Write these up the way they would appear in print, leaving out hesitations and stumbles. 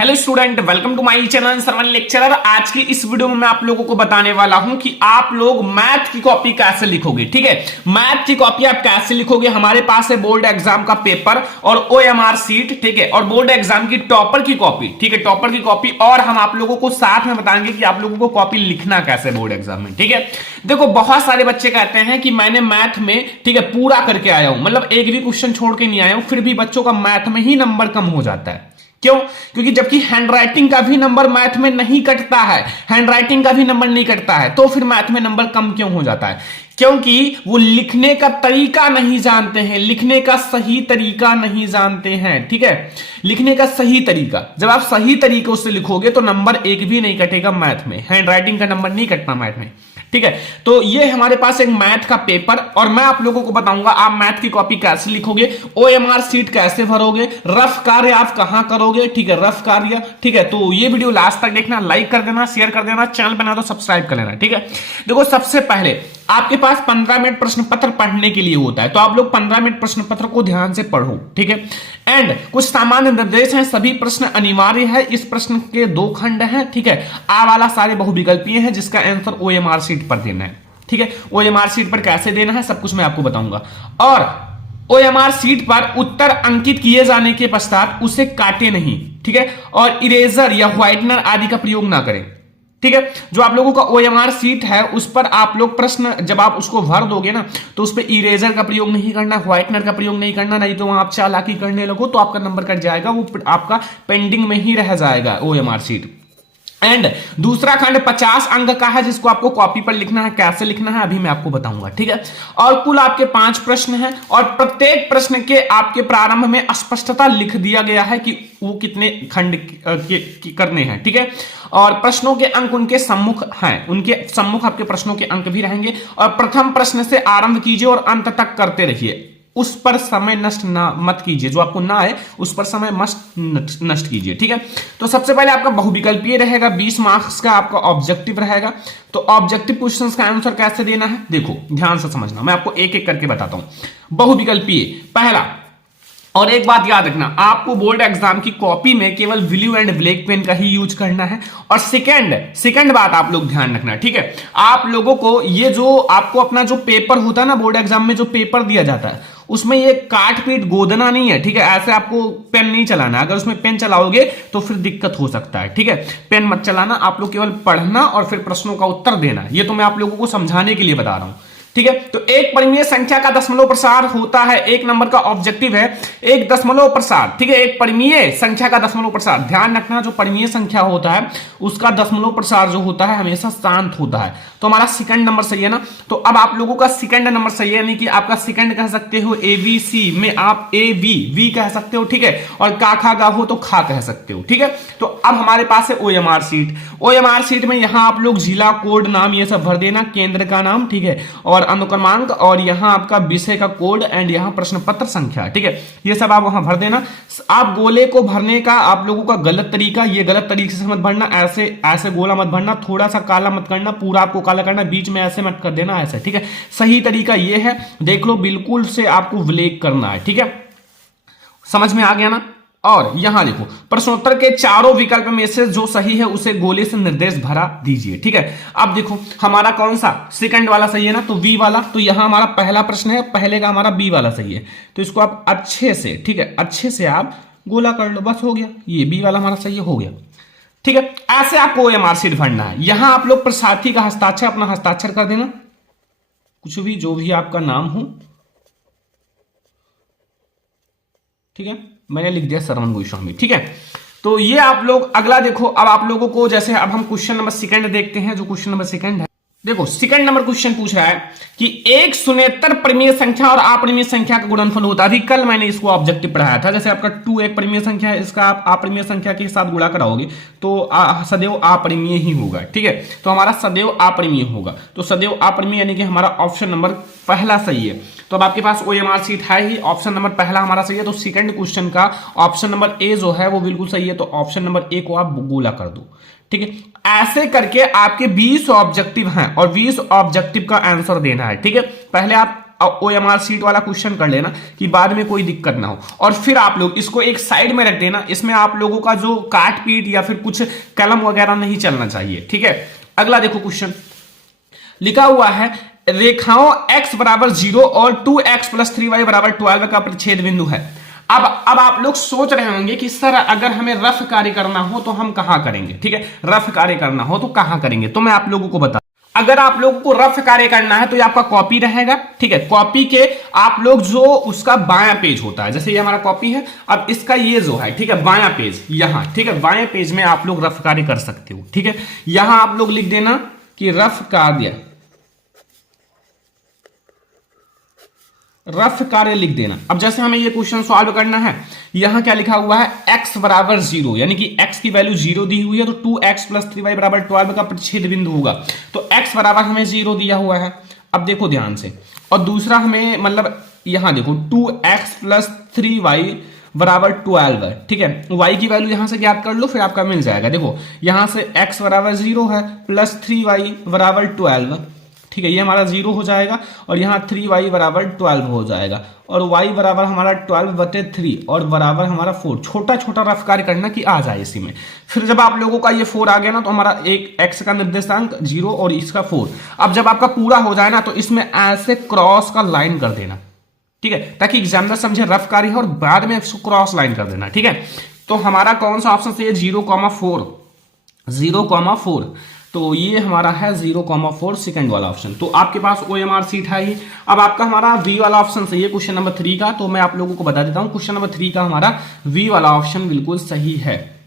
Hello student, welcome to my channel Sarvan lecturer. आज की इस वीडियो में मैं आप लोगों को बताने वाला हूं कि आप लोग मैथ की कॉपी कैसे लिखोगे। ठीक है, मैथ की कॉपी आप कैसे लिखोगे। हमारे पास है बोर्ड एग्जाम का पेपर और ओएमआर सीट, ठीक है, और बोर्ड एग्जाम की टॉपर की कॉपी, ठीक है, टॉपर की कॉपी, और हम आप लोगों को साथ में बताएंगे कि आप लोगों को कॉपी लिखना कैसे बोर्ड एग्जाम में। ठीक है, देखो बहुत सारे बच्चे कहते हैं कि मैंने मैथ में, ठीक है, पूरा करके आया हूं, मतलब एक भी क्वेश्चन छोड़ के नहीं आया हूं, फिर भी बच्चों का मैथ में ही नंबर कम हो जाता है। क्यों? क्योंकि जबकि हैंडराइटिंग का भी नंबर मैथ में नहीं कटता है, हैंडराइटिंग का भी नंबर नहीं कटता है, तो फिर मैथ में नंबर कम क्यों हो जाता है? क्योंकि वो लिखने का तरीका नहीं जानते हैं, लिखने का सही तरीका नहीं जानते हैं। ठीक है, लिखने का सही तरीका, जब आप सही तरीके से लिखोगे तो नंबर एक भी नहीं कटेगा मैथ में, हैंडराइटिंग का नंबर नहीं कटना मैथ में। ठीक है, तो ये हमारे पास एक मैथ का पेपर, और मैं आप लोगों को बताऊंगा आप मैथ की कॉपी कैसे लिखोगे, ओएमआर सीट कैसे भरोगे, रफ कार्य आप कहां करोगे। ठीक है, रफ कार्य। ठीक है, तो ये वीडियो लास्ट तक देखना, लाइक कर देना, शेयर कर देना, चैनल बना तो सब्सक्राइब कर लेना। ठीक है, देखो सबसे पहले आपके पास 15 मिनट प्रश्न पत्र पढ़ने के लिए होता है, तो आप लोग 15 मिनट प्रश्न पत्र को ध्यान से पढ़ो। ठीक है, एंड कुछ सामान्य निर्देश हैं, सभी प्रश्न अनिवार्य है, इस प्रश्न के 2 खंड हैं। ठीक है, आ वाला सारे बहुविकल्पीय हैं जिसका आंसर ओएमआर सीट पर देना है। ठीक है, ओएमआर सीट पर कैसे देना है सब कुछ मैं आपको बताऊंगा, और ओएमआर सीट पर उत्तर अंकित किए जाने के पश्चात उसे काटे नहीं। ठीक है, और इरेजर या व्हाइटनर आदि का प्रयोग ना करें। ठीक है, जो आप लोगों का ओएमआर सीट है उस पर आप लोग प्रश्न जब आप उसको भर दोगे ना, तो उस पर इरेजर का प्रयोग नहीं करना, व्हाइटनर का प्रयोग नहीं करना, नहीं तो वहां आप चालाकी करने लगो तो आपका नंबर कट जाएगा, वो आपका पेंडिंग में ही रह जाएगा ओएमआर सीट। एंड दूसरा खंड 50 अंक का है जिसको आपको कॉपी पर लिखना है, कैसे लिखना है अभी मैं आपको बताऊंगा। ठीक है, और कुल आपके 5 प्रश्न हैं, और प्रत्येक प्रश्न के आपके प्रारंभ में स्पष्टता लिख दिया गया है कि वो कितने खंड करने हैं। ठीक है, और प्रश्नों के अंक उनके सम्मुख हैं, उनके सम्मुख आपके प्रश्नों के अंक भी रहेंगे, और प्रथम प्रश्न से आरंभ कीजिए और अंत तक करते रहिए, उस पर समय नष्ट ना मत कीजिए, जो आपको ना है उस पर समय मत नष्ट कीजिए। ठीक है, तो सबसे पहले आपका बहुविकल्पीय रहेगा, 20 मार्क्स का आपका ऑब्जेक्टिव रहेगा। तो ऑब्जेक्टिव क्वेश्चंस का आंसर कैसे देना है देखो ध्यान से समझना, मैं आपको एक एक करके बताता हूं। बहुविकल्पीय पहला, और एक बात याद रखना, आपको बोर्ड एग्जाम की कॉपी में केवल ब्लू एंड ब्लैक पेन का ही यूज करना है। और सेकंड बात आप लोग ध्यान रखना, ठीक है, आप लोगों को ये जो आपको अपना जो पेपर होता है ना, बोर्ड एग्जाम में जो पेपर दिया जाता है उसमें ये काट पीट गोदना नहीं है। ठीक है, ऐसे आपको पेन नहीं चलाना, अगर उसमें पेन चलाओगे तो फिर दिक्कत हो सकता है। ठीक है, पेन मत चलाना, आप लोग केवल पढ़ना और फिर प्रश्नों का उत्तर देना, ये तो मैं आप लोगों को समझाने के लिए बता रहा हूं। ठीक है, तो एक परिमेय संख्या का दशमलव प्रसार होता है, एक नंबर का ऑब्जेक्टिव है एक दशमलव प्रसार। ठीक है, एक परिमेय संख्या का दशमलव प्रसार, ध्यान रखना जो परिमेय संख्या होता है उसका दशमलव प्रसार जो होता है हमेशा शांत होता है। तो हमारा सेकंड नंबर सही है ना, तो अब आप लोगों का सेकंड नंबर सही है, यानी कि आपका सेकंड कह सकते हो ABC में आप ए वी कह सकते हो। ठीक है, और का खा गा हो तो खा कह सकते हो। ठीक है, तो अब हमारे पास है ओएमआर सीट। ओएमआर सीट में यहां आप लोग जिला कोड नाम ये सब भर देना, केंद्र का नाम, ठीक है, और अनुक्रमांक, और यहां आपका विषय का कोड, एंड यहां प्रश्न पत्र संख्या। ठीक है, ये सब आप वहां भर देना। आप गोले को भरने का आप लोगों का गलत तरीका, ये गलत तरीके से मत भरना, ऐसे गोला मत भरना, थोड़ा सा काला मत करना, पूरा आपको काला करना, बीच में ऐसे मत कर देना ऐसे। ठीक है, सही तरीका ये है, देख लो बिल्कुल से आपको ब्लैक करना है। ठीक है, समझ में आ गया ना। और यहां देखो प्रश्नोत्तर के चारों विकल्प में से जो सही है उसे गोले से निर्देश भरा दीजिए। ठीक है, अब देखो हमारा कौन सा सेकंड वाला सही है ना, तो बी वाला, तो यहां हमारा पहला प्रश्न है, पहले का हमारा बी वाला सही है, तो इसको आप अच्छे से, ठीक है, अच्छे से आप गोला कर लो, बस हो गया, ये बी वाला हमारा सही हो गया। ठीक है, ऐसे आपको ओएमआर सीट भरना है। यहां आप लोग प्रसारथी का हस्ताक्षर, अपना हस्ताक्षर कर देना, कुछ भी जो भी आपका नाम हो। ठीक है, मैंने लिख दिया सरवन गोस्वामी। ठीक है, तो ये आप लोग अगला देखो, अब आप लोगों को जैसे अब हम क्वेश्चन नंबर सेकंड देखते हैं, जो क्वेश्चन नंबर सेकंड है, देखो सेकंड नंबर क्वेश्चन पूछ रहा है कि एक शून्येतर परिमेय संख्या और अपरिमेय संख्या का गुणनफल होता है। अभी कल मैंने इसको ऑब्जेक्टिव पढ़ाया था, जैसे आपका 2 एक परिमेय संख्या है, इसका आप अपरिमेय संख्या के साथ गुणा कराओगे तो सदैव अपरिमेय ही होगा। ठीक है, तो हमारा सदैव अपरिमेय होगा, तो सदैव अपरिमेय यानी कि हमारा ऑप्शन नंबर पहला सही है। तो अब आपके पास ओएमआर सीट है ही, ऑप्शन नंबर पहला हमारा सही है, तो सेकंड क्वेश्चन का ऑप्शन नंबर ए जो है वो बिल्कुल सही है, तो ऑप्शन नंबर ए को आप गोला कर दो। ठीक है, ऐसे करके आपके 20 ऑब्जेक्टिव हैं और 20 ऑब्जेक्टिव का आंसर देना है। ठीक है, पहले आप OMR सीट वाला क्वेश्चन कर लेना कि बाद में कोई दिक्कत ना हो, और फिर आप लोग इसको एक साइड में रख देना। इसमें आप लोगों का जो काट पीट या फिर कुछ कलम वगैरह नहीं चलना चाहिए, ठीक है। अगला देखो क्वेश्चन लिखा हुआ है, रेखाओं x बराबर 0 और 2x प्लस 3y बराबर 12 का प्रतिच्छेद बिंदु है। अब आप लोग सोच रहे होंगे कि सर अगर हमें रफ कार्य करना हो तो हम कहां करेंगे, ठीक है। रफ कार्य करना हो तो कहां करेंगे, तो मैं आप लोगों को बता, अगर आप लोगों को रफ कार्य करना है तो ये आपका कॉपी रहेगा, ठीक है। कॉपी के आप लोग जो उसका बायां पेज होता है, जैसे ये हमारा कॉपी है, अब इसका ये जो है, ठीक है, बायां पेज यहां, ठीक है, बाएं पेज में आप लोग रफ कार्य कर सकते हो, ठीक है। यहां आप लोग लिख देना कि रफ कार्य लिख देना। अब जैसे हमें ये क्वेश्चन सॉल्व करना है, यहां क्या लिखा हुआ है, x बराबर 0, यानी कि x की वैल्यू 0 दी हुई है, तो 2x प्लस 3y बराबर 12 का प्रतिच्छेद बिंदु होगा। तो x बराबर हमें 0 दिया हुआ है। अब देखो ध्यान से, और दूसरा हमें मतलब यहां देखो 2x प्लस 3y बराबर 12 है, ठीक है। y की वैल्यू यहां से ज्ञात कर लो, फिर आपका मिल जाएगा। देखो यहां से x बराबर 0 है प्लस 3y बराबर 12, ठीक है, ये हमारा 0 हो जाएगा, और यहाँ 3y बराबर 12 हो जाएगा, और y बराबर हमारा 12/3 और बराबर हमारा 4। छोटा छोटा रफ कार्य करना कि आ जाए इसी में। फिर जब आप लोगों का ये 4 आ गया ना, तो हमारा एक x का निर्देशांक 0 और इसका 4। अब जब आपका पूरा हो जाए ना, तो इसमें ऐसे क्रॉस का लाइन कर देना, ठीक है, ताकि एग्जामिनर समझे रफ कार्य है, और बाद में इसको क्रॉस लाइन कर देना, ठीक है। तो हमारा कौन सा ऑप्शन से 0,4, 0,4, तो ये हमारा है 0,4 सेकंड वाला ऑप्शन। तो आपके पास OMR सीट है ही। अब आपका हमारा V वाला ऑप्शन सही है क्वेश्चन नंबर 3 का, तो मैं आप लोगों को बता देता हूं, क्वेश्चन नंबर 3 का हमारा V वाला ऑप्शन बिल्कुल सही है।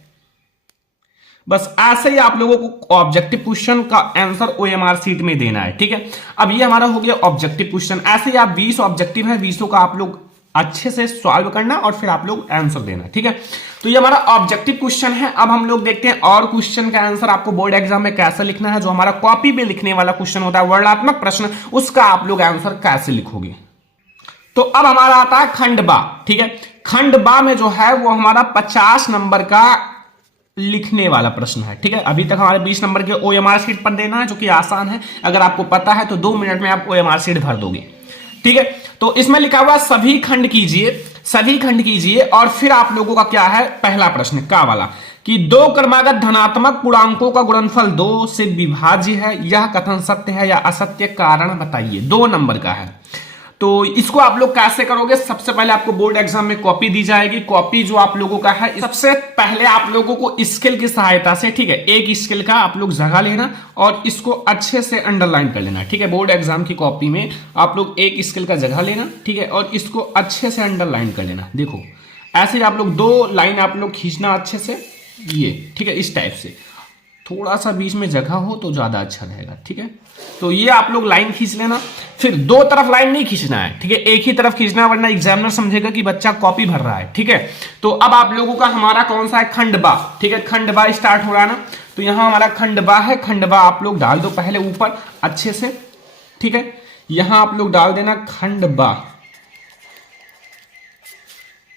बस ऐसे ही आप लोगों को ऑब्जेक्टिव क्वेश्चन का आंसर OMR सीट में देना है, ठीक है। अब ये हमारा हो गया ऑब्जेक्टिव क्वेश्चन। ऐसे ही आप 20 ऑब्जेक्टिव है, 20 का आप लोग अच्छे से सॉल्व करना और फिर आप लोग आंसर देना, ठीक है। तो ये हमारा ऑब्जेक्टिव क्वेश्चन है। अब हम लोग देखते हैं और क्वेश्चन का आंसर आपको बोर्ड एग्जाम में कैसे लिखना है। जो हमारा कॉपी में लिखने वाला क्वेश्चन होता है वर्णनात्मक प्रश्न, उसका आप लोग आंसर कैसे लिखोगे। तो अब हमारा आता है खंड बा, ठीक है। खंड बा में जो है वो हमारा 50 नंबर का लिखने वाला प्रश्न है, ठीक है। अभी तक हमारे 20 नंबर के OMR शीट पर देना है, जो कि आसान है। अगर आपको पता है तो 2 मिनट में आप OMR शीट भर दोगे, ठीक है। तो इसमें लिखा हुआ सभी खंड कीजिए, और फिर आप लोगों का क्या है, पहला प्रश्न का वाला, कि दो क्रमागत धनात्मक पूर्णांकों का गुणनफल 2 से विभाज्य है, यह कथन सत्य है या असत्य, कारण बताइए। 2 नंबर का है। तो इसको आप लोग कैसे करोगे, सबसे पहले आपको बोर्ड एग्जाम में कॉपी दी जाएगी। कॉपी जो आप लोगों का है, सबसे पहले आप लोगों को स्केल की सहायता से, ठीक है, एक स्केल का आप लोग जगह लेना और इसको अच्छे से अंडरलाइन कर लेना, ठीक है। बोर्ड एग्जाम की कॉपी में आप लोग एक स्केल का जगह लेना, ठीक है, और इसको अच्छे से अंडरलाइन कर लेना। देखो ऐसे ही आप लोग 2 लाइन आप लोग खींचना अच्छे से, ये, ठीक है, इस टाइप से। थोड़ा सा बीच में जगह हो तो ज्यादा अच्छा रहेगा, ठीक है। तो ये आप लोग लाइन खींच लेना। फिर 2 तरफ लाइन नहीं खींचना है, ठीक है, एक ही तरफ खींचना, वरना एग्जामिनर समझेगा कि बच्चा कॉपी भर रहा है, ठीक है। तो अब आप लोगों का हमारा कौन सा है, खंड बा, ठीक है। खंड बा स्टार्ट हो रहा है ना, तो यहां हमारा खंड बा है। खंड बा आप लोग डाल दो पहले ऊपर अच्छे से, ठीक है। यहां आप लोग डाल देना खंड बा,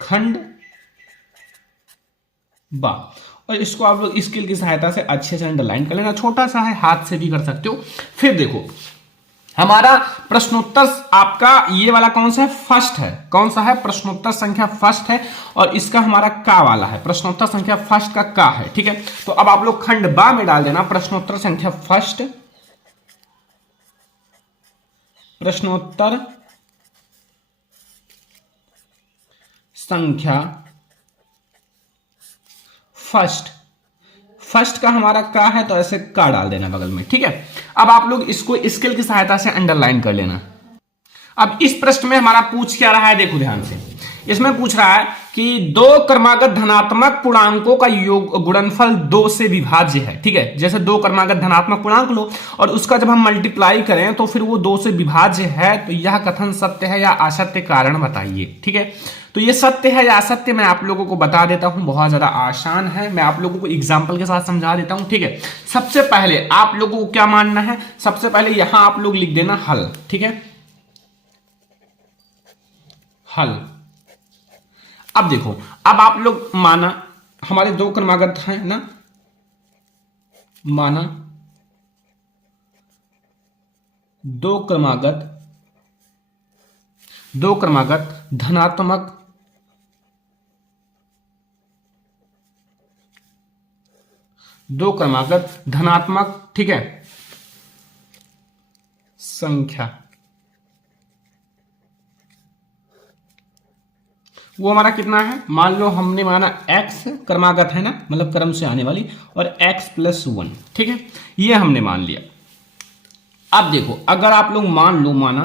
खंड बा, और इसको आप लोग स्केल की सहायता से अच्छे से अंडरलाइन कर लेना। छोटा सा है, हाथ से भी कर सकते हो। फिर देखो हमारा प्रश्नोत्तर आपका ये वाला कौन सा है, फर्स्ट है। कौन सा है, प्रश्नोत्तर संख्या फर्स्ट है, और इसका हमारा का वाला है। प्रश्नोत्तर संख्या फर्स्ट का है, ठीक है। तो अब आप लोग खंड बा में डाल देना प्रश्नोत्तर संख्या फर्स्ट, प्रश्नोत्तर संख्या फर्स्ट का हमारा का है, तो ऐसे का डाल देना बगल में, ठीक है। अब आप लोग इसको स्केल की सहायता से अंडरलाइन कर लेना। अब इस प्रश्न में हमारा पूछ क्या रहा है, देखो ध्यान से। इसमें पूछ रहा है कि 2 क्रमागत धनात्मक पूर्णांकों का योग गुणनफल 2 से विभाज्य है, ठीक है। जैसे 2 क्रमागत धनात्मक पूर्णांक लो और उसका जब हम मल्टीप्लाई करें तो फिर वो 2 से विभाज्य है, तो यह कथन सत्य है या असत्य, कारण बताइए, ठीक है। तो ये सत्य है या असत्य मैं आप लोगों को बता देता हूं, बहुत ज्यादा आसान है। मैं आप लोगों को एग्जांपल के साथ समझा देता हूं, ठीक है। सबसे पहले आप लोगों को क्या मानना है, सबसे पहले यहां आप लोग लिख देना हल, ठीक है, हल। अब देखो, अब आप लोग माना हमारे 2 क्रमागत हैं ना, माना 2 क्रमागत दो क्रमागत धनात्मक ठीक है संख्या, वो हमारा कितना है, मान लो हमने माना x क्रमागत है ना, मतलब क्रम से आने वाली, और x+1, ठीक है, ये हमने मान लिया। अब देखो अगर आप लोग माना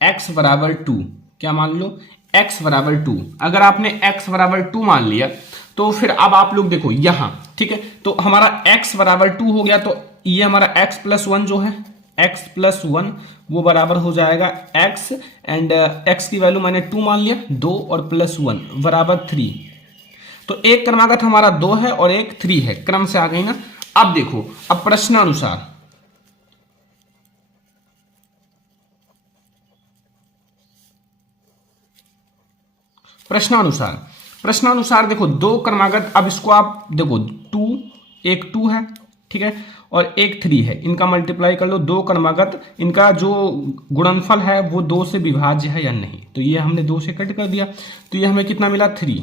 x बराबर 2, क्या मान लो x बराबर 2, अगर आपने x बराबर 2 मान लिया तो फिर अब आप लोग देखो यहां, ठीक है, तो हमारा x बराबर 2 हो गया, तो ये हमारा x+1 जो है, x+1 वो बराबर हो जाएगा x, एंड x की वैल्यू मैंने 2 मान लिया, 2 और +1 बराबर 3। तो एक क्रमागत हमारा 2 है और एक 3 है, क्रम से आ गई ना। अब देखो, अब प्रश्नानुसार देखो दो क्रमागत, अब इसको आप देखो 2, एक 2 है, ठीक है, और एक 3 है, इनका मल्टीप्लाई कर लो, दो क्रमागत, इनका जो गुणनफल है वो 2 से विभाज्य है या नहीं, तो ये हमने 2 से कट कर दिया, तो ये हमें कितना मिला 3,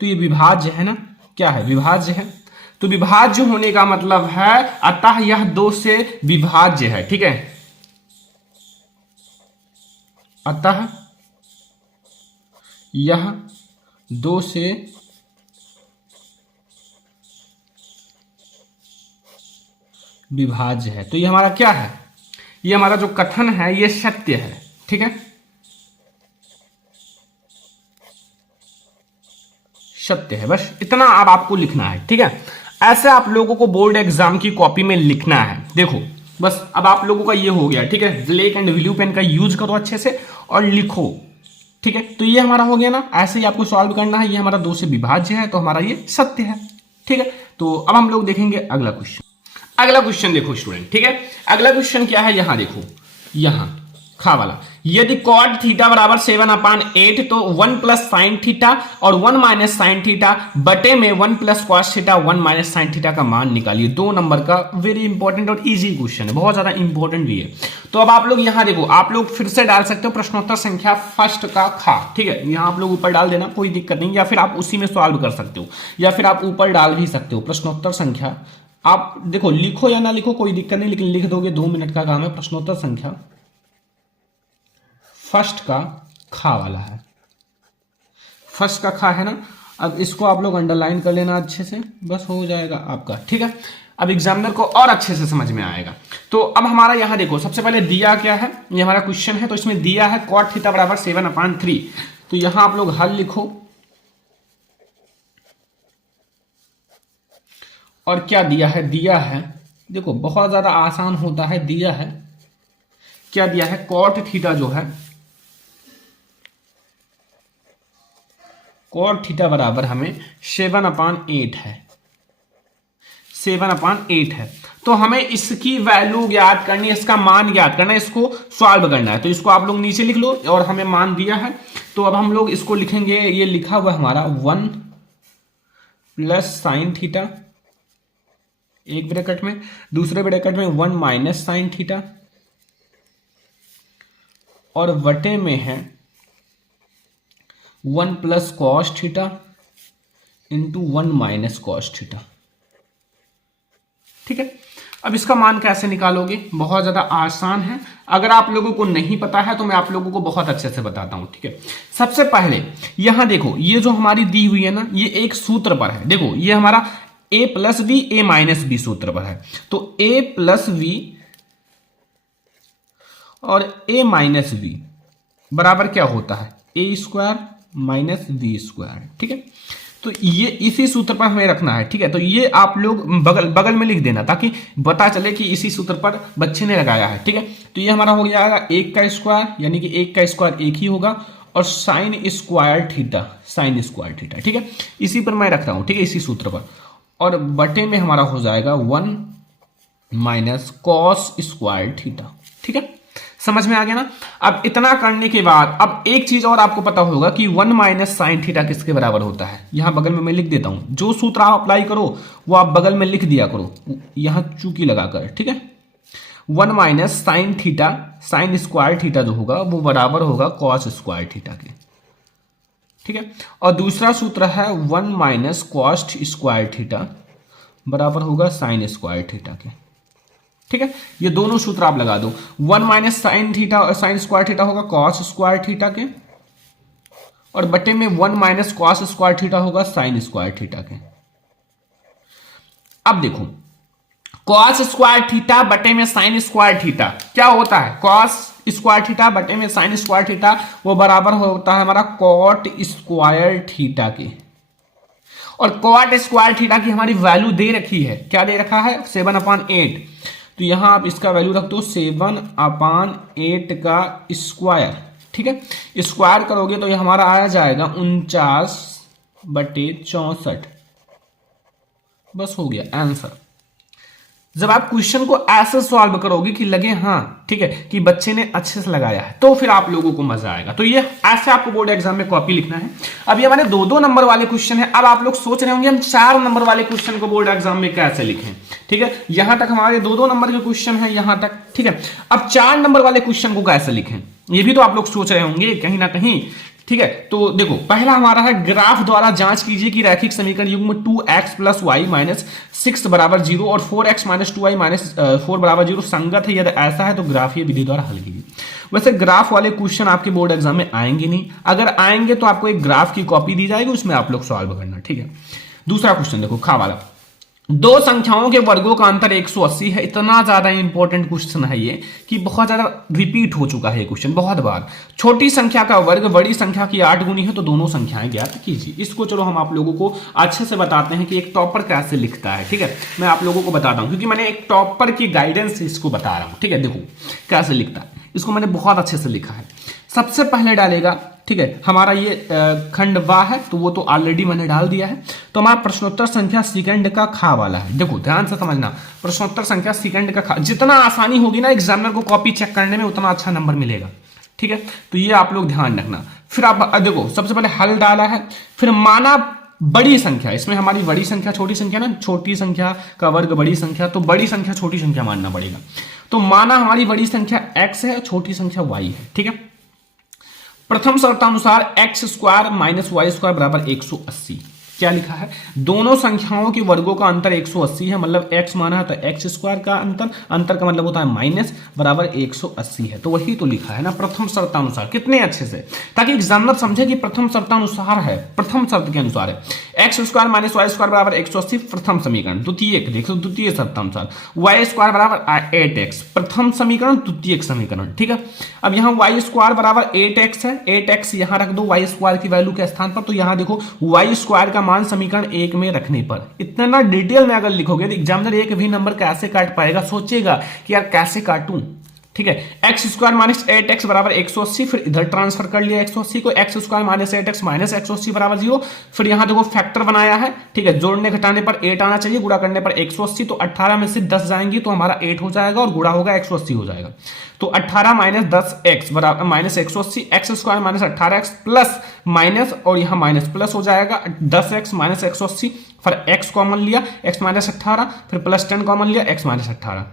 तो ये विभाज्य है ना, क्या है, विभाज्य है। तो विभाज्य होने का मतलब है अतः यह 2 से विभाज्य है, ठीक है, अतः यह 2 से विभाज्य है। तो ये हमारा क्या है, ये हमारा जो कथन है ये सत्य है, ठीक है, सत्य है, बस इतना अब आपको लिखना है, ठीक है। ऐसे आप लोगों को बोर्ड एग्जाम की कॉपी में लिखना है। देखो बस अब आप लोगों का ये हो गया, ठीक है, ब्लैक एंड ब्लू पेन का यूज करो अच्छे से और लिखो, ठीक है। तो ये हमारा हो गया ना, ऐसे ही आपको सॉल्व करना है, ये हमारा 2 से विभाज्य है, तो हमारा ये सत्य है, ठीक है। तो अब हम लोग देखेंगे अगला क्वेश्चन देखो स्टूडेंट, ठीक है, अगला क्वेश्चन क्या है, यहां देखो, यहां खा वाला, यदि cot थीटा बराबर 7/8 तो 1 प्लस साइन थीटा और 1 माइनस साइन थीटा बटे में 1 plus cos theta 1 minus sine theta का मान निकालिए। 2 नंबर का वेरी इंपॉर्टेंट और इजी क्वेश्चन है, बहुत ज्यादा इंपॉर्टेंट भी है। तो अब आप लोग यहां देखो, आप लोग फिर से डाल सकते हो प्रश्नोत्तर संख्या फर्स्ट का खा, ठीक है, यहां आप लोग ऊपर डाल देना, कोई दिक्कत नहीं, या फिर आप उसी में सॉल्व कर सकते हो, या फिर आप ऊपर डाल भी सकते हो प्रश्नोत्तर संख्या। आप देखो लिखो या ना लिखो कोई दिक्कत नहीं, लेकिन लिख दोगे, 2 मिनट का काम है। प्रश्नोत्तर संख्या फर्स्ट का खा वाला है, फर्स्ट का खा है ना। अब इसको आप लोग अंडरलाइन कर लेना अच्छे से, बस हो जाएगा आपका, ठीक है। अब एग्जामिनर को और अच्छे से समझ में आएगा। तो अब हमारा यहां देखो, सबसे पहले दिया क्या है, ये हमारा क्वेश्चन है, तो इसमें दिया है cot थीटा बराबर 7/3। तो यहां आप लोग हल लिखो, और क्या दिया है, देखो बहुत ज्यादा आसान होता है, दिया है, क्या दिया है, cot थीटा जो है, cot थीटा बराबर हमें 7/8 है, 7/8 है। तो हमें इसकी वैल्यू ज्ञात करनी है, इसका मान ज्ञात करना है, इसको सॉल्व करना है। तो इसको आप लोग नीचे लिख लो, और हमें मान दिया है, तो अब हम लोग इसको लिखेंगे, ये लिखा हुआ हमारा 1 प्लस साइन थीटा, एक ब्रैकेट में, दूसरे ब्रैकेट में 1 माइनस साइन थीटा, और बटे में है 1 plus cos theta into 1 minus cos theta, ठीक है। अब इसका मान कैसे निकालोगे, बहुत ज्यादा आसान है। अगर आप लोगों को नहीं पता है तो मैं आप लोगों को बहुत अच्छे से बताता हूं, ठीक है। सबसे पहले यहां देखो, ये जो हमारी दी हुई है ना, ये एक सूत्र पर है, देखो ये हमारा a plus B A minus B सूत्र पर है। तो a प्लस बी और a माइनस बी बराबर क्या होता है, a square minus B square, ठीक है। तो ये इसी सूत्र पर हमें रखना है, ठीक है। तो ये आप लोग बगल में लिख देना, ताकि पता चले कि इसी सूत्र पर बच्चे ने लगाया है, ठीक है। तो ये हमारा हो जाएगा 1 का स्क्वायर, यानी कि 1 का स्क्वायर 1 ही होगा, और साइन स्क्वायर थीटा, ठीक है। इसी पर मैं रख रहा हूं, ठीक है, इसी सूत्र पर, और बटे में हमारा हो जाएगा 1 माइनस कॉस स्क्वायर थीटा, ठीक है। समझ में आ गया ना। अब इतना करने के बाद अब एक चीज और आपको पता होगा कि 1 माइनस साइन थीटा किसके बराबर होता है। यहां बगल में मैं लिख देता हूं, जो सूत्र आप अप्लाई करो वो आप बगल में लिख दिया करो, यहां चूकी लगाकर, ठीक है। 1 minus sine theta, sine square theta जो होगा वो बराबर होगा कॉस स्क्वायर थीटा के, ठीक है। और दूसरा सूत्र है 1 माइनस कॉस स्क्वायर थीटा बराबर होगा साइन स्क्वायर थीटा के, ठीक है। ये दोनों सूत्र आप लगा दो। 1 माइनस साइन थीटा और साइन स्क्वायर थीटा होगा कॉस स्क्वायर थीटा के, और बटे में 1 माइनस कॉस स्क्वायर थीटा होगा साइन स्क्वायर थीटा के। अब देखो कॉस स्क्वायर थीटा बटे में साइन स्क्वायर थीटा क्या होता है, कॉस स्क्वायर थीटा बटे में साइन स्क्वायर थीटा वो बराबर होता है हमारा कॉट स्क्वायर थीटा के। और कॉट स्क्वायर थीटा की हमारी वैल्यू दे रखी है, क्या दे रखा है 7/8, तो यहां आप इसका वैल्यू रख दो 7/8 का स्क्वायर, ठीक है। स्क्वायर करोगे तो ये हमारा आया जाएगा 49/64, बस हो गया आंसर। जब आप क्वेश्चन को ऐसे सॉल्व करोगे कि लगे हाँ ठीक है कि बच्चे ने अच्छे से लगाया है, तो फिर आप लोगों को मजा आएगा। तो ये ऐसे आपको बोर्ड एग्जाम में कॉपी लिखना है। अब ये हमारे 2-2 नंबर वाले क्वेश्चन है। अब आप लोग सोच रहे होंगे हम 4 नंबर वाले क्वेश्चन को बोर्ड एग्जाम में कैसे लिखें, ठीक है। यहां तक हमारे 2-2 नंबर के क्वेश्चन है यहां तक, ठीक है। अब 4 नंबर वाले क्वेश्चन को कैसे लिखें, ये भी तो आप लोग सोच रहे होंगे कहीं ना कहीं, ठीक है। तो देखो पहला हमारा है ग्राफ द्वारा जांच कीजिए कि रैखिक समीकरण युग्म 2x + y - 6 = 0 और 4x - 2y - 4 = 0 संगत है। यदि ऐसा है तो ग्राफीय विधि द्वारा हल कीजिए। वैसे ग्राफ वाले क्वेश्चन आपके बोर्ड एग्जाम में आएंगे नहीं, अगर आएंगे तो आपको एक ग्राफ की कॉपी दी जाएगी, उसमें आप लोग सॉल्व करना, ठीक है। दूसरा क्वेश्चन देखो खा वाला, दो संख्याओं के वर्गों का अंतर 180 है। इतना ज्यादा इंपॉर्टेंट क्वेश्चन है ये कि बहुत ज्यादा रिपीट हो चुका है ये क्वेश्चन बहुत बार। छोटी संख्या का वर्ग बड़ी संख्या की 8 गुनी है तो दोनों संख्याएं ज्ञात कीजिए। इसको चलो हम आप लोगों को अच्छे से बताते हैं कि एक टॉपर कैसे लिखता है, ठीक है। मैं आप लोगों को बताता हूं क्योंकि मैंने एक टॉपर की गाइडेंस से इसको बता रहा हूं, ठीक है। देखो कैसे लिखता है, इसको मैंने बहुत अच्छे से लिखा है। सबसे पहले डालेगा, ठीक है, हमारा ये खंड वाह है तो वो तो ऑलरेडी मैंने डाल दिया है। तो हमारा प्रश्नोत्तर संख्या सेकंड का खा वाला है। देखो ध्यान से समझना, प्रश्नोत्तर संख्या सेकंड का खा, जितना आसानी होगी ना एग्जामिनर को कॉपी चेक करने में उतना अच्छा नंबर मिलेगा, ठीक है। तो ये आप लोग ध्यान रखना। फिर आप देखो सबसे पहले हल डाला है, फिर माना बड़ी संख्या, इसमें हमारी बड़ी संख्या छोटी संख्या ना, छोटी संख्या का वर्ग बड़ी संख्या, तो बड़ी संख्या छोटी संख्या मानना पड़ेगा। तो माना हमारी बड़ी संख्या x है, छोटी संख्या y है, ठीक है। प्रथम शर्तानुसार x² - y² बराबर 180। क्या लिखा है, दोनों संख्याओं के वर्गों का अंतर 180 है, मतलब x माना है तो x² का अंतर का मतलब होता है माइनस बराबर 180 है। तो वही तो लिखा है ना प्रथम शर्तानुसार, कितने अच्छे से, ताकि एग्जामिनर समझे कि प्रथम शर्तानुसार है, प्रथम शर्त के अनुसार है। x² - y² बराबर 180 प्रथम समीकरण। द्वितीय देखो द्वितीय शर्तानुसार y² बराबर 8x प्रथम समीकरण द्वितीय समीकरण, ठीक है। अब यहाँ y² बराबर 8x है, 8x यहाँ रख दो y² की वैल्यू के स्थान पर। तो यहाँ देखो y² का मान समीकरण 1 में रखने पर, इतना डिटेल में अगर लिखोगे तो एग्जामिनर एक भी नंबर कैसे काट पाएगा, सोचेगा कि यार कैसे काटूं, ठीक है। x² - 8x बराबर 180, फिर इधर ट्रांसफर कर लिया 180 को, x² - 8x - 180 बराबर 0। फिर यहां देखो फैक्टर बनाया है, ठीक है, जोड़ने घटाने पर 8 आना चाहिए, गुणा करने पर 180, तो 18 में से 10 जाएंगी तो हमारा 8 हो जाएगा और गुणा होगा 180 हो जाएगा। तो 18 - 10x बराबर -180, x² - 18x प्लस माइनस और यहां माइनस प्लस हो जाएगा 10x - 180, फिर x कॉमन लिया x - 18, फिर प्लस 10 कॉमन लिया x - 18।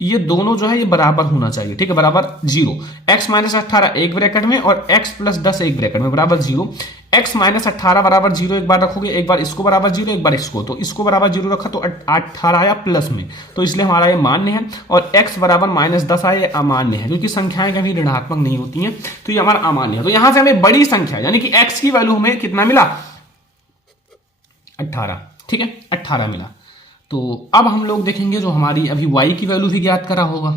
ये दोनों जो है ये बराबर होना चाहिए, ठीक है, बराबर 0। x - 18 एक ब्रैकेट में और x + 10 एक ब्रैकेट में बराबर 0। x - 18 बराबर 0 एक बार रखोगे, एक बार इसको बराबर 0 एक बार इसको, तो इसको बराबर 0 रखा तो 18 आया प्लस में, तो इसलिए हमारा ये मान्य है। और x बराबर -10 आया, ये अमान्य है क्योंकि संख्याएं कभी ऋणात्मक नहीं होती हैं, तो ये हमारा अमान्य है। तो यहां से हमें बड़ी संख्या यानी कि x की वैल्यू हमें कितना मिला 18, ठीक है, 18 मिला। तो अब हम लोग देखेंगे जो हमारी अभी y की वैल्यू भी ज्ञात करा होगा।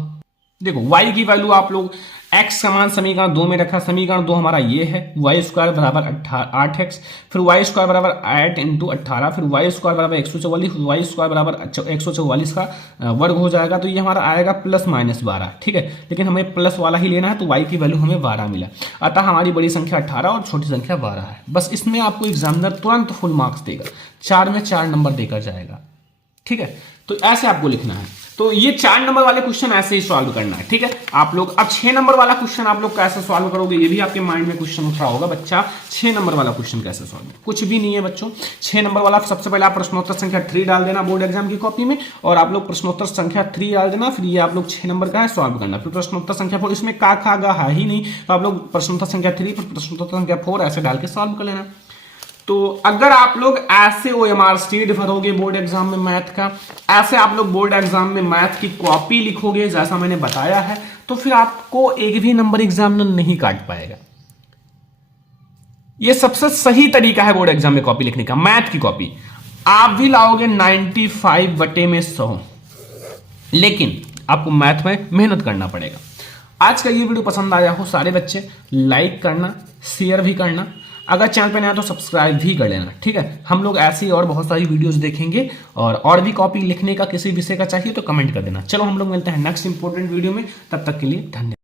देखो y की वैल्यू आप लोग x समान समीकरण 2 में रखा, समीकरण 2 हमारा ये है y² बराबर 8x, फिर y² बराबर 8 × 18, फिर y² बराबर 144, y² बराबर 144 का वर्ग हो जाएगा, तो ये हमारा आएगा +-12, ठीक है। लेकिन हमें प्लस वाला ही लेना है तो y की वैल्यू हमें 12 मिला, अतः हमारी बड़ी संख्या 18 और छोटी संख्या 12 है। बस इसमें आपको एग्जामिनर तुरंत फुल मार्क्स देगा, 4 में 4 नंबर देकर जाएगा, ठीक है। तो ऐसे आपको लिखना है। तो ये 4 नंबर वाले क्वेश्चन ऐसे ही सॉल्व करना है, ठीक है आप लोग। अब 6 नंबर वाला क्वेश्चन आप लोग कैसे सॉल्व करोगे, ये भी आपके माइंड में क्वेश्चन उठ रहा होगा बच्चा 6 नंबर वाला क्वेश्चन कैसे सॉल्व, कुछ भी नहीं है बच्चों। 6 नंबर वाला सबसे पहले आप प्रश्नोत्तर संख्या 3 डाल देना बोर्ड एग्जाम की कॉपी में, और आप लोग प्रश्नोत्तर संख्या 3 डाल देना, फिर ये आप लोग 6 नंबर का है सॉल्व करना, फिर प्रश्नोत्तर संख्या 4, इसमें का खा गा है ही नहीं, तो आप लोग प्रश्नोत्तर संख्या 3 फिर प्रश्नोत्तर संख्या 4 ऐसे डाल के सॉल्व कर लेना। तो अगर आप लोग ऐसे OMR शीट भरोगे बोर्ड एग्जाम में मैथ का, ऐसे आप लोग बोर्ड एग्जाम में मैथ की कॉपी लिखोगे जैसा मैंने बताया है, तो फिर आपको एक भी नंबर एग्जामिनर नहीं काट पाएगा। ये सबसे सही तरीका है बोर्ड एग्जाम में कॉपी लिखने का, मैथ की कॉपी। आप भी लाओगे 95/100, लेकिन आपको मैथ में मेहनत करना पड़ेगा। आज का ये वीडियो पसंद आया हो सारे बच्चे लाइक करना, शेयर भी करना, अगर चैनल पे नया तो सब्सक्राइब भी कर लेना, ठीक है। हम लोग ऐसी और बहुत सारी वीडियोस देखेंगे, और भी कॉपी लिखने का किसी विषय का चाहिए तो कमेंट कर देना। चलो हम लोग मिलते हैं नेक्स्ट इंपॉर्टेंट वीडियो में, तब तक के लिए धन्यवाद।